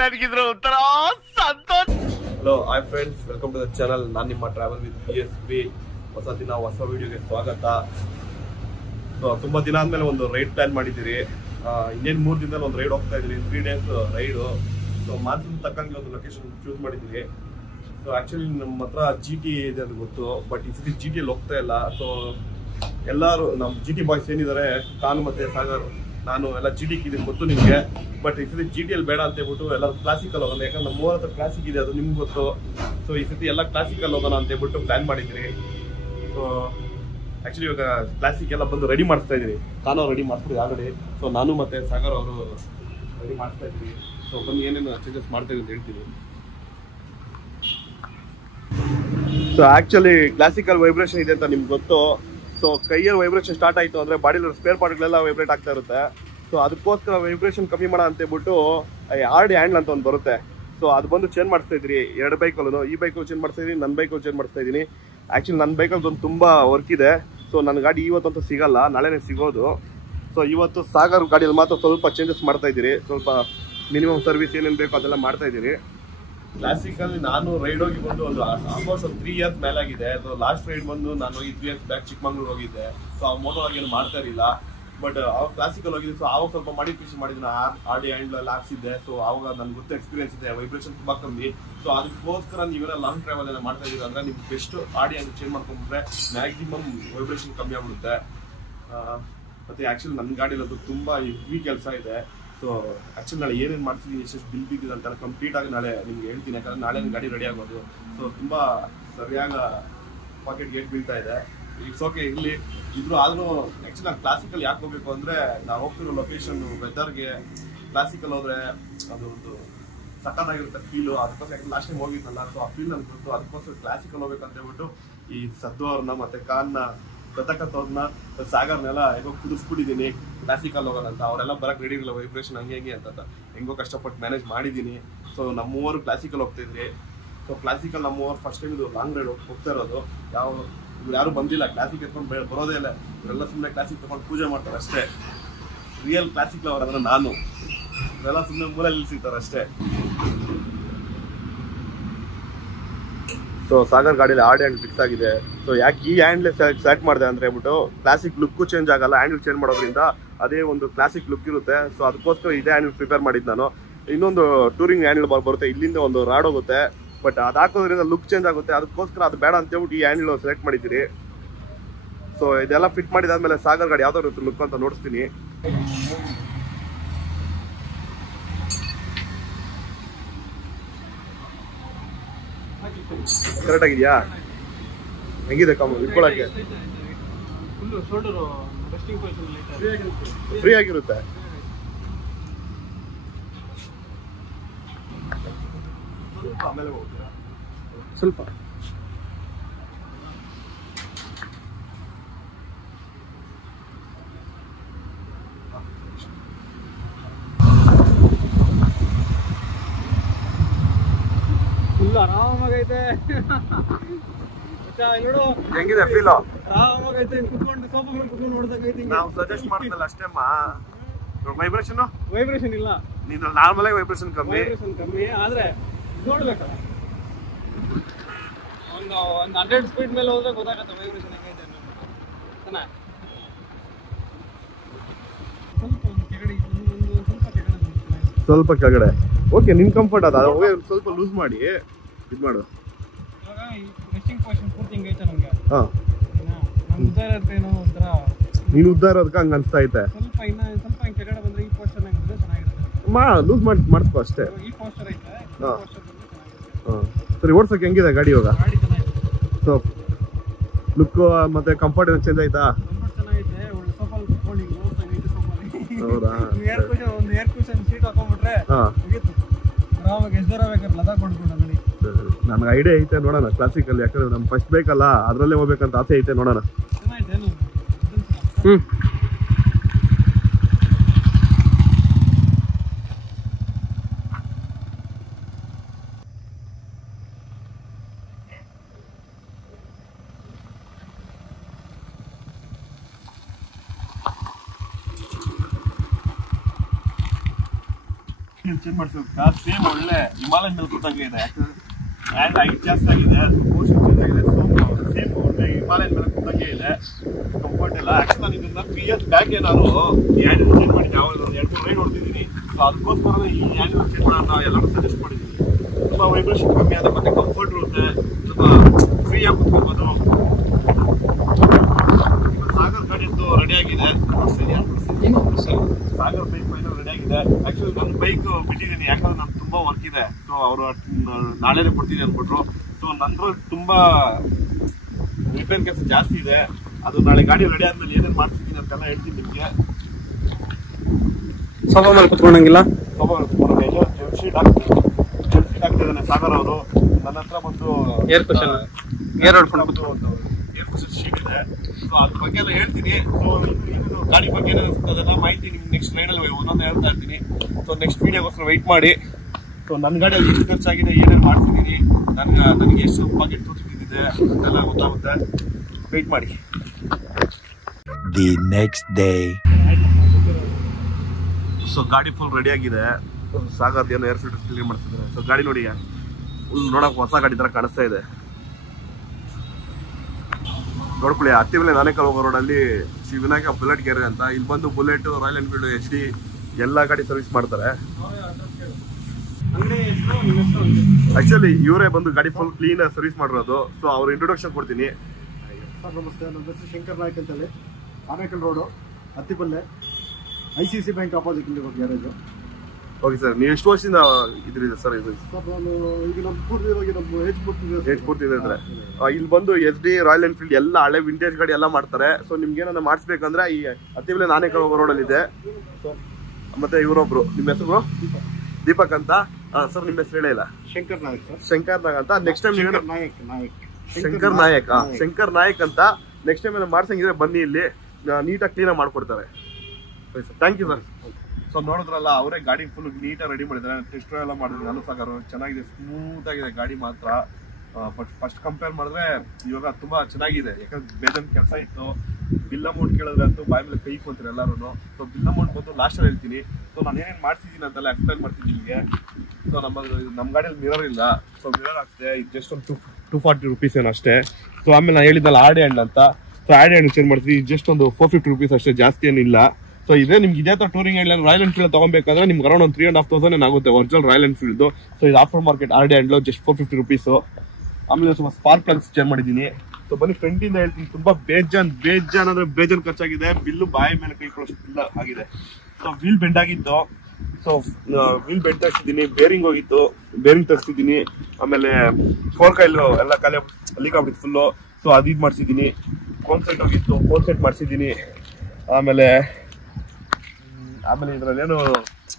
ನನಗಿದ್ರು ಒಂಥರ ಸಂತೋಷ. Hello hi friends, welcome to the channel. ನಾನು ನಿಮ್ಮ ಟ್ರಾವೆಲ್ ವಿತ್ BSP. ಹೊಸ ದಿನ ಹೊಸ ವಿಡಿಯೋಗೆ ಸ್ವಾಗತ. ತುಂಬಾ ದಿನ ಆದ್ಮೇಲೆ ಒಂದು ರೈಡ್ ಪ್ಲಾನ್ ಮಾಡಿದ್ದೀರಿ. ಇನ್ನೇನು 3 ದಿನದಲ್ಲಿ ಒಂದು ರೈಡ್ ಹೋಗ್ತಾ ಇದ್ದೀರಿ. 3 ಡೇಸ್ ರೈಡು. ಸೊ ಮಾನ್ಸೂನ್ ತಕ್ಕಂಗೆ ಒಂದು ಲೊಕೇಶನ್ ಚೂಸ್ ಮಾಡಿದ್ದೀರಿ. ಸೊ ಆಕ್ಚುಲಿ ನಮ್ಮ ಹತ್ರ GT ಇದೆ ಅದು ಗೊತ್ತು, ಬಟ್ ಈ ಸತಿ GTಯಲ್ಲಿ ಹೋಗ್ತಾ ಇಲ್ಲ. ಸೊ ಎಲ್ಲರೂ ನಮ್ಮ GT ಬಾಯ್ಸ್ ಏನಿದ್ದಾರೆ, ಖಾನ್ ಮತ್ತೆ ಸಾಗರ್, ನಾನು ಎಲ್ಲ GT ಇದೆ ಗೊತ್ತು ನಿಮಗೆ. ಬಟ್ ಈ ಸತಿ GTಯಲ್ಲಿ ಬೇಡ ಅಂತ ಹೇಳ್ಬಿಟ್ಟು ಎಲ್ಲರೂ ಕ್ಲಾಸಿಕಲ್ ಹೋಗೋಣ. ಯಾಕಂದ್ರೆ ನಮ್ಮ ಹತ್ರ ಕ್ಲಾಸಿಕ್ ಇದೆ, ಅದು ನಿಮ್ಗೆ ಗೊತ್ತು. ಸೊ ಈ ಸತಿ ಎಲ್ಲ ಕ್ಲಾಸಿಕಲ್ ಹೋಗೋಣ ಅಂತ ಹೇಳ್ಬಿಟ್ಟು ಪ್ಲಾನ್ ಮಾಡಿದ್ರಿ. ಸೊ ಆಕ್ಚುಲಿ ಇವಾಗ ಕ್ಲಾಸಿಕ್ ಎಲ್ಲ ಬಂದು ರೆಡಿ ಮಾಡಿಸ್ತಾ ಇದೀನಿ. ಖಾನ್ ಅವ್ರು ರೆಡಿ ಮಾಡ್ತಿದ್ರಿ ಆಲ್ರೆಡಿ. ಸೊ ನಾನು ಮತ್ತೆ ಸಾಗರ್ ಅವರು ರೆಡಿ ಮಾಡ್ತಾ ಇದ್ವಿ. ಸೊ ಬನ್ನಿ ಏನೇನು ಚೇಂಜಸ್ ಮಾಡ್ತೇವೆ ಅಂತ ಹೇಳ್ತೀನಿ. ಸೊ ಆಕ್ಚುಲಿ ಕ್ಲಾಸಿಕಲ್ ವೈಬ್ರೇಷನ್ ಇದೆ ಅಂತ ನಿಮ್ಗೆ ಗೊತ್ತು. ಸೊ ಕೈಯಲ್ಲಿ ವೈಬ್ರೇಷನ್ ಸ್ಟಾರ್ಟ್ ಆಯಿತು ಅಂದರೆ ಬಾಡಿಲಿ ಸ್ಪೇರ್ ಪಾರ್ಟ್ಗಳೆಲ್ಲ ವೈಬ್ರೇಟ್ ಆಗ್ತಾ ಇರುತ್ತೆ. ಸೊ ಅದಕ್ಕೋಸ್ಕರ ವೈಬ್ರೇಷನ್ ಕಮ್ಮಿ ಮಾಡೋಣ ಅಂತ ಹೇಳ್ಬಿಟ್ಟು RD ಹ್ಯಾಂಡ್ಲ್ ಅಂತ ಒಂದು ಬರುತ್ತೆ. ಸೊ ಅದು ಬಂದು ಚೇಂಜ್ ಮಾಡಿಸ್ತಾ ಇದ್ರಿ 2 ಬೈಕಲ್ಲೂ. ಈ ಬೈಕಲ್ಲಿ ಚೇಂಜ್ ಮಾಡಿಸ್ತಾ ಇದ್ದೀನಿ, ನನ್ನ ಬೈಕಲ್ಲಿ ಚೇಂಜ್ ಮಾಡಿಸ್ತಾ ಇದ್ದೀನಿ. ಆ್ಯಕ್ಚುಲಿ ನನ್ನ ಬೈಕಲ್ಲಿ ಒಂದು ತುಂಬ ವರ್ಕ್ ಇದೆ. ಸೊ ನನ್ನ ಗಾಡಿ ಇವತ್ತಂತೂ ಸಿಗಲ್ಲ, ನಾಳೆನೇ ಸಿಗೋದು. ಸೊ ಇವತ್ತು ಸಾಗರ್ ಗಾಡಿಯಲ್ಲಿ ಮಾತ್ರ ಸ್ವಲ್ಪ ಚೇಂಜಸ್ ಮಾಡ್ತಾ ಇದ್ದೀರಿ. ಸ್ವಲ್ಪ ಮಿನಿಮಮ್ ಸರ್ವಿಸ್ ಏನೇನು ಬೇಕೋ ಅದೆಲ್ಲ ಮಾಡ್ತಾ ಇದ್ದೀರಿ. ಕ್ಲಾಸಿಕಲ್ಲಿ ನಾನು ರೈಡ್ ಹೋಗಿ ಬಂದು ಒಂದು ಆಲ್ಮೋಸ್ಟ್ ಒಂದು 3 ಇಯರ್ಸ್ ಮೇಲಾಗಿದೆ. ಸೊ ಲಾಸ್ಟ್ ರೈಡ್ ಬಂದು ನಾನು ಹೋಗಿ 3 ಇಯರ್ಸ್ ಬ್ಯಾಕ್ ಚಿಕ್ಕಮಂಗ್ಳೂರು ಹೋಗಿದ್ದೆ. ಸೊ ಆ ಮೋಟೋ ಏನು ಮಾಡ್ತಾ ಇರಲಿಲ್ಲ. ಬಟ್ ಅವಾಗ ಕ್ಲಾಸಿಕಲ್ ಹೋಗಿದ್ದೆ. ಸೊ ಆವಾಗ ಸ್ವಲ್ಪ ಮಾಡಿಫಿಕೇಶನ್ ಮಾಡಿದ್ದೀನಿ, RD ಹ್ಯಾಂಡ್ಲ್ ಎಲ್ಲ ಹಾಕ್ಸಿದ್ದೆ. ಸೊ ಆವಾಗ ನನ್ಗೆ ಗೊತ್ತು ಎಕ್ಸ್ಪೀರಿಯನ್ಸ್ ಇದೆ, ವೈಬ್ರೇಷನ್ ತುಂಬ ಕಮ್ಮಿ. ಸೊ ಅದಕ್ಕೋಸ್ಕರ ನೀವೆಲ್ಲ ಲಾಂಗ್ ಟ್ರಾವೆಲ್ ಎಲ್ಲ ಮಾಡ್ತಾ ಇದ್ದೀರ ಅಂದರೆ ನಿಮ್ಗೆ ಬೆಸ್ಟ್ RD ಹ್ಯಾಂಡ್ಲ್ ಚೇಂಜ್ ಮಾಡ್ಕೊಂಡ್ರೆ ಮ್ಯಾಕ್ಸಿಮಮ್ ವೈಬ್ರೇಷನ್ ಕಮ್ಮಿ ಆಗ್ಬಿಡುತ್ತೆ. ಮತ್ತು ಆ್ಯಕ್ಚುಲಿ ನನ್ನ ಗಾಡಿಯಲ್ಲಿ ಅದು ತುಂಬ ಹೆವಿ ಕೆಲಸ ಇದೆ. ಸೊ ಆ್ಯಕ್ಚುಲಿ ನಾಳೆ ಏನೇನು ಮಾಡ್ತಿದ್ದೀನಿ, ಎಷ್ಟು ಬಿಲ್ ಬಿದ್ದಿದೆ ಅಂತ ಕಂಪ್ಲೀಟಾಗಿ ನಾಳೆ ನಿಮ್ಗೆ ಹೇಳ್ತೀನಿ. ಯಾಕಂದರೆ ನಾಳೆ ಗಾಡಿ ರೆಡಿ ಆಗೋದು. ಸೊ ತುಂಬ ಸರಿಯಾದ ಪಾಕೆಟ್ ಗೇಟ್ ಬೀಳ್ತಾ ಇದೆ. ಇಟ್ಸ್ ಓಕೆ ಇರಲಿ ಇದ್ರು. ಆದರೂ ಆ್ಯಕ್ಚುಲಿ ನಾನು ಕ್ಲಾಸಿಕಲ್ ಯಾಕೆ ಹೋಗಬೇಕು ಅಂದರೆ ನಾವು ಹೋಗ್ತಿರೋ ಲೊಕೇಶನ್ ವೆದರ್ಗೆ ಕ್ಲಾಸಿಕಲ್ ಹೋದರೆ ಅದು ಒಂದು ಸಖತ್ತಾಗಿರುತ್ತೆ ಫೀಲು. ಅದಕ್ಕೋಸ್ಕರ ಲಾಸ್ಟ್ ಟೈಮ್ ಹೋಗಿದ್ನಲ್ಲ, ಸೊ ಆ ಫೀಲ್ ನನಗೆ ಗೊತ್ತು. ಅದಕ್ಕೋಸ್ಕರ ಕ್ಲಾಸಿಕಲ್ ಹೋಗ್ಬೇಕಂತ ಹೇಳ್ಬಿಟ್ಟು ಈ ಸದ್ದು ಅವ್ರನ್ನ ಮತ್ತು ಖಾನ್ನ ಗತಕತ್ತವ್ರನ್ನ ಸಾಗರ್ನೆಲ್ಲ ಹೆಂಗೋ ಕುದಿಸ್ಬಿಟ್ಟಿದ್ದೀನಿ ಕ್ಲಾಸಿಕಲ್ ಹೋಗೋಣ ಅಂತ. ಅವರೆಲ್ಲ ಬರಕ್ಕೆ ರೆಡಿ ಇರಲಿಲ್ಲ, ವೈಬ್ರೇಷನ್ ಹಂಗೆ ಅಂತ ಹೆಂಗೋ ಕಷ್ಟಪಟ್ಟು ಮ್ಯಾನೇಜ್ ಮಾಡಿದ್ದೀನಿ. ಸೊ ನಮ್ಮೂವರು ಕ್ಲಾಸಿಕಲ್ ಹೋಗ್ತಿದ್ರಿ. ಸೊ ಕ್ಲಾಸಿಕಲ್ ನಮ್ಮೂವರು ಫಸ್ಟ್ ಟೈಮ್ ಇದು ಲಾಂಗ್ ರೈಡ್ ಹೋಗ್ತಾ ಇರೋದು. ಇವ್ರು ಯಾರು ಬಂದಿಲ್ಲ, ಕ್ಲಾಸಿಕ್ ಎತ್ಕೊಂಡು ಬರೋದೇ ಇಲ್ಲ. ಇವರೆಲ್ಲ ಸುಮ್ಮನೆ ಕ್ಲಾಸಿಕ್ ತಗೊಂಡು ಪೂಜೆ ಮಾಡ್ತಾರೆ ಅಷ್ಟೇ. ರಿಯಲ್ ಕ್ಲಾಸಿಕ್ ಲವರ್ ಅಂದ್ರೆ ನಾನು. ಇವರೆಲ್ಲ ಸುಮ್ಮನೆ ಮೂಲೆಯಲ್ಲಿ ಸಿಗ್ತಾರೆ ಅಷ್ಟೇ. ಸೊ ಸಾಗರ್ ಗಾಡಿಯಲ್ಲಿ RD ಹ್ಯಾಂಡ್ಲ್ ಫಿಕ್ಸ್ ಆಗಿದೆ. ಸೊ ಯಾಕೆ ಈ ಹ್ಯಾಂಡ್ಲ್ ಸೆಲೆಕ್ಟ್ ಮಾಡಿದೆ ಅಂದರೆ ಹೇಳ್ಬಿಟ್ಟು ಕ್ಲಾಸಿಕ್ ಲುಕ್ಕು ಚೇಂಜ್ ಆಗಲ್ಲ. ಹ್ಯಾಂಡ್ಲ್ ಚೇಂಜ್ ಮಾಡೋದ್ರಿಂದ ಅದೇ ಒಂದು ಕ್ಲಾಸಿಕ್ ಲುಕ್ ಇರುತ್ತೆ. ಸೊ ಅದಕ್ಕೋಸ್ಕರ ಇದೇ ಹ್ಯಾಂಡ್ಲ್ ಪ್ರಿಪೇರ್ ಮಾಡಿದ್ದು ನಾನು. ಇನ್ನೊಂದು ಟೂರಿಂಗ್ ಹ್ಯಾಂಡ್ಲ್ ಬರುತ್ತೆ, ಇಲ್ಲಿಂದ ಒಂದು ರಾಡ್ ಹೋಗುತ್ತೆ. ಬಟ್ ಅದು ಹಾಕೋದ್ರಿಂದ ಲುಕ್ ಚೇಂಜ್ ಆಗುತ್ತೆ. ಅದಕ್ಕೋಸ್ಕರ ಅದು ಬೇಡ ಅಂತ ಹೇಳ್ಬಿಟ್ಟು ಈ ಹ್ಯಾಂಡ್ಲ್ ಸೆಲೆಕ್ಟ್ ಮಾಡಿದ್ದೀರಿ. ಸೊ ಇದೆಲ್ಲ ಫಿಟ್ ಮಾಡಿದಾದ್ಮೇಲೆ ಸಾಗರ್ ಗಾಡಿ ಯಾವ್ದಾದ್ರು ಇರುತ್ತೆ ಲುಕ್ ಅಂತ ನೋಡಿಸ್ತೀನಿ. ಕರೆಕ್ಟ್ ಆಗಿದೆಯಾ? ಹೆಂಗಿದೆ ಇಟ್ಕೊಳ್ಳೋಕ್ಕೆ? ಫ್ರೀ ಆಗಿರುತ್ತೆ. ಸ್ವಲ್ಪ ಆರಾಮಾಗೈತೆ. ಹೆಂಗಿದೆ ಫೀಲ್? ಆರಾಮಾಗೈತೆ. ಕುತ್ಕೊಂಡು ಸೋಫಾ ಮೇಲೆ ಕುತ್ಕೊಂಡು ನೋಡ್ದಾಗೈತೆ. ನಾವು ಸಜೆಸ್ಟ್ ಮಾಡ್ತಲ್ಲ ಅಷ್ಟೇಮ್ಮ. ವೈಬ್ರೇಷನ್ ಇಲ್ಲ, ನೀನು ನಾರ್ಮಲ್ ಆಗಿ ವೈಬ್ರೇಷನ್ ಕಮ್ಮಿ ಆದ್ರೆ ನೋಡ್ಬೇಕಲ್ಲ. ಒಂದು 100 ಸ್ಪೀಡ್ ಮೇಲೆ ಹೋದ್ರೆ ಗೊತ್ತಾಗತ್ತೆ ವೈಬ್ರೇಷನ್ ಹೆಂಗೈತೆ ಅನ್ನೋದು. ಸ್ವಲ್ಪ ಕೆಳಗಡೆ ಓಕೆ, ನಿನ್ ಕಂಫರ್ಟ್ ಅದ. ಸ್ವಲ್ಪ ಲೂಸ್ ಮಾಡಿ ಇದು ಮಾಡು. ನೀನು ಉದ್ದ ಇರೋದಕ್ಕೆ ಹಂಗ ಅನ್ಸ್ತಾ ಐತೆ. ಲೂಸ್ ಮಾಡಿಸ್ಕೋ ಅಷ್ಟೇ. ಸರಿ, ಓಡ್ಸಕ್ಕೆ ಹೆಂಗಿದೆ ಗಾಡಿ ಇವಾಗ? ಸೊ ಲುಕ್ ಮತ್ತೆ ಕಂಫರ್ಟ್ ಏನು ಚೇಂಜ್ ಆಯ್ತಾ? ಹೌದಾ? ನನಗೆ ಐಡಿಯಾ ಐತೆ, ನೋಡೋಣ ಕ್ಲಾಸಿಕಲ್ಲಿ. ಯಾಕಂದ್ರೆ ನಮ್ಮ ಫಸ್ಟ್ ಬೇಕಲ್ಲ, ಅದರಲ್ಲೇ ಹೋಗ್ಬೇಕಂತ ಆಸೆ ಐತೆ, ನೋಡೋಣ. ಚೇಂಜ್ ಮಾಡಿಸೋದಕ್ಕೆ ಸೇಮ್ ಒಳ್ಳೆ ಹಿಮಾಲಯನ್ ಮೇಲೆ ಕೂತಂಗೆ ಇದೆ. ಹ್ಯಾಂಡ್ ಹೈಟ್ ಜಾಸ್ತಿ ಆಗಿದೆ, ಪೋರ್ಷನ್ ಚೇಂಜ್ ಆಗಿದೆ. ಸೇಮ್ ಒಳ್ಳೆ ಹಿಮಾಲಯನ್ ಮೇಲೆ ಕೂತಂಗೆ ಇದೆ, ಕಂಫರ್ಟ್ ಇಲ್ಲ. ಆ್ಯಕ್ಚುಲಿ ನಾನು ಇದನ್ನ 3 years ಬ್ಯಾಗೆ ನಾನು ಈ ಹ್ಯಾಂಡ್ ಚೇಂಜ್ ಮಾಡಿದ್ದೆ. ಯಾವಾಗ ಒಂದು 2-3 ರೈಡ್ ಹೊಡ್ತಿದ್ದೀನಿ. ಸೊ ಅದಕ್ಕೋಸ್ಕರ ಈ ಹ್ಯಾಂಡ್ ಚೇಂಜ್ ಮಾಡೋಣ ಎಲ್ಲರೂ ಸಜೆಸ್ಟ್ ಮಾಡಿದ್ದೀನಿ. ತುಂಬ ವೈಬ್ರೇಷನ್ ಕಮ್ಮಿ ಆದ, ಮತ್ತೆ ಕಂಫರ್ಟ್ ಇರುತ್ತೆ, ತುಂಬ ಫ್ರೀಯಾಗಿ ಕೂತ್ಕೋಬೋದು. ಸಾಗರ್ ಗಾಡಿದ್ದು ರೆಡಿ ಆಗಿದೆ. ಸಾಗರ್ ಬೈಕ್ ಫೈನಲ್ ರೆಡಿ ಆಗಿದೆ. ಆಕ್ಚುಲಿ ನನ್ನ ಬೈಕ್ ಬಿಟ್ಟಿದ್ದೀನಿ, ಯಾಕಂದ್ರೆ ನಾನು ತುಂಬಾ ವರ್ಕ್ ಇದೆ. ಸೊ ಅವರು ನಾಳೆನೇ ಕೊಡ್ತೀನಿ ಅಂದ್ಬಿಟ್ರು. ಸೊ ನಂದ್ರಲ್ಲಿ ತುಂಬಾ ರಿಪೇರ್ ಕೆಲಸ ಜಾಸ್ತಿ ಇದೆ. ಅದು ನಾಳೆ ಗಾಡಿ ರೆಡಿ ಆದ್ಮೇಲೆ ಏನೇನು ಮಾಡ್ತಿದ್ದೀನಿ ಅಂತೆಲ್ಲ ಹೇಳ್ತೀನಿ ನಿಮಗೆ. ಸೋಫಾ ಮೇಲೆ ಕುತ್ಕೊಂಡಂಗಿಲ್ಲ, ಜೆಲ್ ಶೀಟ್ ಆಗ್ತಿದ್ದಾನೆ ಸಾಗರ್ ಅವರು. ನನ್ನ ಹತ್ರ ಬಂದು ಏರ್ ಕುಷನ್ ಏರ್ ಹೊಡ್ಕೊಂಡು ಏರ್ ಕುಷನ್ ಶೀಟ್ ಇದೆ. ಸೊ ಅದ್ರ ಬಗ್ಗೆ ಎಲ್ಲ ಹೇಳ್ತೀನಿ. ಸೊ ಗಾಡಿ ಬಗ್ಗೆ ಅದೆಲ್ಲ ಮಾಹಿತಿ ನಿಮ್ಗೆ ನೆಕ್ಸ್ಟ್ ರೈಡಲ್ಲಿ ಒಂದೊಂದು ಹೇಳ್ತಾ ಇರ್ತೀನಿ. ಸೊ ನೆಕ್ಸ್ಟ್ ವೀಡಿಯೋಗೋಸ್ಕರ ವೆಯ್ಟ್ ಮಾಡಿ. ಸೊ ನನ್ನ ಗಾಡಿಯಲ್ಲಿ ಎಷ್ಟು ಖರ್ಚಾಗಿದೆ, ಏನೇನು ಮಾಡ್ತಿದ್ದೀನಿ, ನನಗೆ ಎಷ್ಟು ಪಾಕೆಟ್ ತೋರಿಸಿದ್ದಿದೆ ಅಂತೆಲ್ಲ ಗೊತ್ತಾಗುತ್ತೆ. ವೆಯ್ಟ್ ಮಾಡಿ. The next day. ಸೊ ಗಾಡಿ ಫುಲ್ ರೆಡಿ ಆಗಿದೆ. ಸಾಗರ್ ಏನೋ ಏರ್ ಫಿಲ್ಟರ್ ಕ್ಲೀನ್ ಮಾಡ್ತಿದ್ದಾರೆ. ಸೊ ಗಾಡಿ ನೋಡಿ, ಫುಲ್ ನೋಡೋಕೆ ಹೊಸ ಗಾಡಿ ಥರ ಕಾಣಿಸ್ತಾ ಇದೆ. ನೋಡ್ಕೊಳ್ಳಿ, ಹತ್ತಿಬೆಲೆ ನಾನೇಕಲ್ ಹೋಗೋ ರೋಡಲ್ಲಿ ಶ್ರೀ ವಿನಾಯಕ ಬುಲೆಟ್ ಗ್ಯಾರೇಜ್ ಅಂತ. ಇಲ್ಲಿ ಬಂದು ಬುಲೆಟ್, ರಾಯಲ್ ಎನ್ಫೀಲ್ಡ್, HD ಎಲ್ಲ ಗಾಡಿ ಸರ್ವಿಸ್ ಮಾಡ್ತಾರೆ. ಆಕ್ಚುಲಿ ಇವರೇ ಬಂದು ಗಾಡಿ ಫುಲ್ ಕ್ಲೀನ್ ಸರ್ವಿಸ್ ಮಾಡಿರೋದು. ಸೊ ಅವ್ರ ಇಂಟ್ರೊಡಕ್ಷನ್ ಕೊಡ್ತೀನಿ. ಸರ್ ನಮಸ್ತೆ, ನನ್ನ ಹೆಸರು ಶಂಕರ್ ನಾಯ್ಕ್ ಅಂತೇಳಿ, Anekal road, Hattipalle, ICC bank opposite ಇರೋ ಗ್ಯಾರೇಜು. ಓಕೆ ಸರ್, ನೀವು ಎಷ್ಟು ವರ್ಷದಿಂದ ಇದ್ರಿ ಸರ್? ಇದು ಸರ್ ನಾನು ಈಗ ನಮ್ಮ ಪೂರ್ತಿ ನಮ್ಮ ಏಜ್ ಪೂರ್ತಿ ಇದೆ ಅಂದ್ರೆ ಇಲ್ಲಿ ಬಂದು SD, ರಾಯಲ್ ಎನ್ಫೀಲ್ಡ್ ಎಲ್ಲ ಹಳೆ ವಿಂಟೇಜ್ ಗಾಡಿ ಎಲ್ಲ ಮಾಡ್ತಾರೆ. ಸೊ ನಿಮ್ಗೆ ಏನಾರ ಮಾಡಿಸ್ಬೇಕಂದ್ರೆ ಈ ಹತ್ತಿಬೆಲೆ ನಾನೇಕಲ್ ಹೋಗೋ ರೋಡಲ್ಲಿ ಇದೆ. ಮತ್ತೆ ಇವರೊಬ್ರು, ನಿಮ್ಮ ಹೆಸರು ದೀಪಕ್ ಅಂತ. ಸರ್ ನಿಮ್ಮ ಹೆಸರು ಹೇಳೇ ಇಲ್ಲ. ಶಂಕರ್ ನಾಯ್ಕ್ ಸರ್. ಶಂಕರ್ ನಾಯಕ್ ಅಂತ. ನೆಕ್ಸ್ಟ್ ಟೈಮ್ ನಾಯಕ್ ಶಂಕರ್ ನಾಯಕ್, ಶಂಕರ್ ನಾಯಕ್ ಅಂತ. ನೆಕ್ಸ್ಟ್ ಟೈಮ್ ಏನೋ ಮಾಡ್ಸಂಗಿದ್ರೆ ಬನ್ನಿ, ಇಲ್ಲಿ ನೀಟಾಗಿ ಕ್ಲೀನಾಗಿ ಮಾಡ್ಕೊಡ್ತಾರೆ. Thank you sir. ಸೊ ನೋಡಿದ್ರಲ್ಲ, ಅವರೇ ಗಾಡಿ ಫುಲ್ ನೀಟಾಗಿ ರೆಡಿ ಮಾಡಿದ್ದಾರೆ. ಟೆಸ್ಟ್ ಎಲ್ಲ ಮಾಡಿದ್ರೆ ನಾನು ಸಾಗರ್ ಚೆನ್ನಾಗಿದೆ, ಸ್ಮೂತ್ ಆಗಿದೆ ಗಾಡಿ ಮಾತ್ರ. ಬಟ್ ಫಸ್ಟ್ ಕಂಪೇರ್ ಮಾಡಿದ್ರೆ ಇವಾಗ ತುಂಬಾ ಚೆನ್ನಾಗಿದೆ. ಯಾಕಂದ್ರೆ ಬೇಜಾನ್ ಕೆಲಸ ಇತ್ತು. ಬಿಲ್ ಅಮೌಂಟ್ ಕೇಳಿದ್ರೆ ಅಂತೂ ಬಾಯ್ ಮೇಲೆ ಕೈ ಕೊಡ್ತಾರೆ ಎಲ್ಲರೂ. ಸೊ ಬಿಲ್ ಅಮೌಂಟ್ ಬಂದು ಲಾಸ್ಟಲ್ಲಿ ಹೇಳ್ತೀನಿ. ಸೊ ನಾನು ಏನೇನು ಮಾಡ್ತಿದ್ದೀನಿ ಅಂತೆಲ್ಲ ಎಕ್ಸ್ಪ್ಲೈನ್ ಮಾಡ್ತೀನಿ ನಿಮಗೆ. ಸೊ ನಮ್ಮ ಗಾಡಿಯಲ್ಲಿ ಮಿರರ್ ಇಲ್ಲ. ಸೊ ಮಿರರ್ ಆಗ್ತಿದೆ, ಇದು ಜಸ್ಟ್ ಒಂದು 240 rupees ಏನೋ ಅಷ್ಟೇ. ಸೊ ಆಮೇಲೆ ನಾನು ಹೇಳಿದ್ನಲ್ಲ ಆಡಿ ಹ್ಯಾಂಡ್ ಅಂತ. ಸೊ ಆಡಿ ಹ್ಯಾಂಡ್ ಚೇಂಜ್ ಮಾಡ್ತೀವಿ, ಜಸ್ಟ್ ಒಂದು 450 rupees ಅಷ್ಟೇ, ಜಾಸ್ತಿ ಏನಿಲ್ಲ. ಸೊ ಇದೇ ನಿಮ್ಗೆ ಇದೇ ಥರ ಟೂರಿಂಗ್ ಹ್ಯಾಂಡ್ಲ್ ರಾಯಲ್ ಎನ್ಫೀಲ್ಡ್ ತಗೊಬೇಕಂದ್ರೆ ನಿಮ್ಗೆ ಅರೌಂಡ್ ಒಂದು 3,500 ಆಗುತ್ತೆ ಒರಿಜಿನಲ್ ರಾಯಲ್ ಎನ್ಫೀಲ್ಡ್. ಸೊ ಇದು after market R D ಹ್ಯಾಂಡ್ಲು, just 450 rupees. ಆಮೇಲೆ ಸ್ವಲ್ಪ ಸ್ಪಾರ್ಕ್ ಪ್ಲಗ್ಸ್ ಚೇಂಜ್ ಮಾಡಿದ್ದೀನಿ. ಸೊ ಬನ್ನಿ ಫ್ರಂಟಿಂದ ಹೇಳ್ತೀನಿ. ತುಂಬಾ ಬೇಜಾನ್ ಅಂದ್ರೆ ಬೇಜಾನ್ ಖರ್ಚಾಗಿದೆ. ಬಿಲ್ಲು ಬಾಯಿ ಮೇಲೆ ಕೈ ಕೊಡೋಷ್ಟಿಲ್ಲ ಆಗಿದೆ. ಸೊ ವೀಲ್ ಬೆಂಡ್ ಆಗಿತ್ತು. ಸೊ ವೀಲ್ ಬೆಂಡ್ ತರಿಸಿದ್ದೀನಿ. ಬೇರಿಂಗ್ ಹೋಗಿತ್ತು, ಬೇರಿಂಗ್ ತರಿಸಿದ್ದೀನಿ. ಆಮೇಲೆ 4 ಕಾಯಿಲು ಎಲ್ಲ ಖಾಲಿ ಲೀಕ್ ಆಗ್ಬಿಟ್ಟಿತ್ತು ಫುಲ್ಲು. ಸೊ ಅದು ಇದು ಮಾಡಿಸಿದ್ದೀನಿ. ಕೋನ್ ಸೆಟ್ ಹೋಗಿತ್ತು, ಕೋನ್ ಸೆಟ್ ಮಾಡಿಸಿದ್ದೀನಿ. ಆಮೇಲೆ ಇದರಲ್ಲೇನು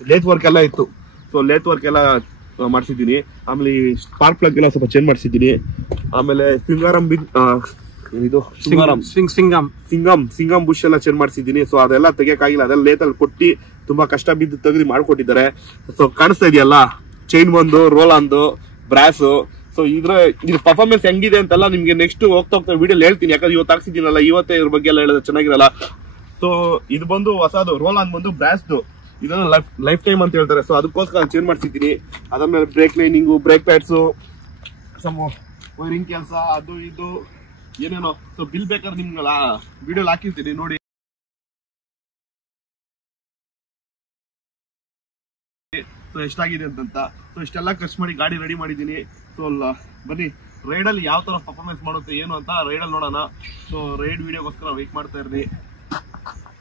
ಲೇತ್ ವರ್ಕ್ ಎಲ್ಲ ಇತ್ತು. ಸೊ ಲೇತ್ ವರ್ಕ್ ಎಲ್ಲ ಮಾಡಿಸಿದ್ದೀನಿ. ಆಮೇಲೆ ಸ್ಪಾರ್ಕ್ ಪ್ಲಗ್ ಎಲ್ಲ ಸ್ವಲ್ಪ ಚೇಂಜ್ ಮಾಡಿಸಿದ್ದೀನಿ. ಆಮೇಲೆ ಸಿಂಗಮ್ ಬುಷ್ ಎಲ್ಲ ಚೇಂಜ್ ಮಾಡಿಸಿದ್ದೀನಿ. ಸೊ ಅದೆಲ್ಲ ತೆಗಿಯಕ್ಕಾಗಿಲ್ಲ, ಅದೆಲ್ಲ ಲೇತಲ್ಲಿ ಕೊಟ್ಟು ತುಂಬಾ ಕಷ್ಟ ಬಿದ್ದು ತೆಗೆದು ಮಾಡ್ಕೊಟ್ಟಿದ್ದಾರೆ. ಸೊ ಕಾಣಿಸ್ತಾ ಇದೆಯಲ್ಲ, ಚೈನ್ ಬಂದು ರೋಲ್ ಅಂದು ಬ್ರಾಸು. ಸೊ ಇದ್ರ ಪರ್ಫಾರ್ಮೆನ್ಸ್ ಹೆಂಗಿದೆ ಅಂತೆಲ್ಲ ನಿಮ್ಗೆ ನೆಕ್ಸ್ಟ್ ಹೋಗ್ತಾ ವಿಡಿಯೋ ಹೇಳ್ತೀನಿ. ಯಾಕಂದ್ರೆ ಇವತ್ತು ಹಾಕ್ಸಿದ್ದೀನಲ್ಲ, ಇವತ್ತೇ ಇದ್ರ ಬಗ್ಗೆ ಎಲ್ಲ ಹೇಳೋದು ಚೆನ್ನಾಗಿರಲ್ಲ. ಸೊ ಇದು ಬಂದು ಹೊಸದು ರೋಲ್ ಆನ್ ಬಂದು ಬ್ರಾಸ್ದು, ಇದನ್ನು ಲೈಫ್ ಟೈಮ್ ಅಂತ ಹೇಳ್ತಾರೆ. ಸೊ ಅದಕ್ಕೋಸ್ಕರ ಚೇಂಜ್ ಮಾಡಿಸಿದ್ದೀನಿ. ಅದಾದ್ಮೇಲೆ brake lining, brake pads, some wiring ಕೆಲಸ, ಅದು ಇದು ಏನೇನೋ. ಸೊ ಬಿಲ್ ಬೇಕಾದ್ರೆ ನಿಮ್ಗೆ ವಿಡಿಯೋಲಿ ಹಾಕಿರ್ತೀನಿ ನೋಡಿ. ಸೊ ಎಷ್ಟಾಗಿದೆ ಅಂತ. ಸೊ ಇಷ್ಟೆಲ್ಲ ಖರ್ಚು ಮಾಡಿ ಗಾಡಿ ರೆಡಿ ಮಾಡಿದ್ದೀನಿ. ಸೊ ಬನ್ನಿ ರೈಡಲ್ಲಿ ಯಾವ ತರ ಪರ್ಫಾರ್ಮೆನ್ಸ್ ಮಾಡುತ್ತೆ ಏನು ಅಂತ ರೈಡಲ್ಲಿ ನೋಡೋಣ. ಸೊ ರೈಡ್ ವಿಡಿಯೋಗೋಸ್ಕರ ವೆಯ್ಟ್ ಮಾಡ್ತಾ ಇರ್ರಿ.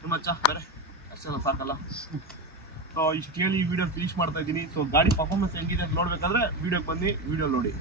ನಿಮ್ಮ ಬೇರೆ ಅಷ್ಟೆಲ್ಲ ಸಾಕಲ್ಲ. ಸೊ ಇಷ್ಟು ಹೇಳಿ ಈ ವಿಡಿಯೋ ಫಿನಿಶ್ ಮಾಡ್ತಾ ಇದ್ದೀನಿ. ಸೊ ಗಾಡಿ ಪರ್ಫಾರ್ಮೆನ್ಸ್ ಹೆಂಗಿದೆ ಅಂತ ನೋಡ್ಬೇಕಾದ್ರೆ ವಿಡಿಯೋಗೆ ಬನ್ನಿ, ವಿಡಿಯೋ ನೋಡಿ.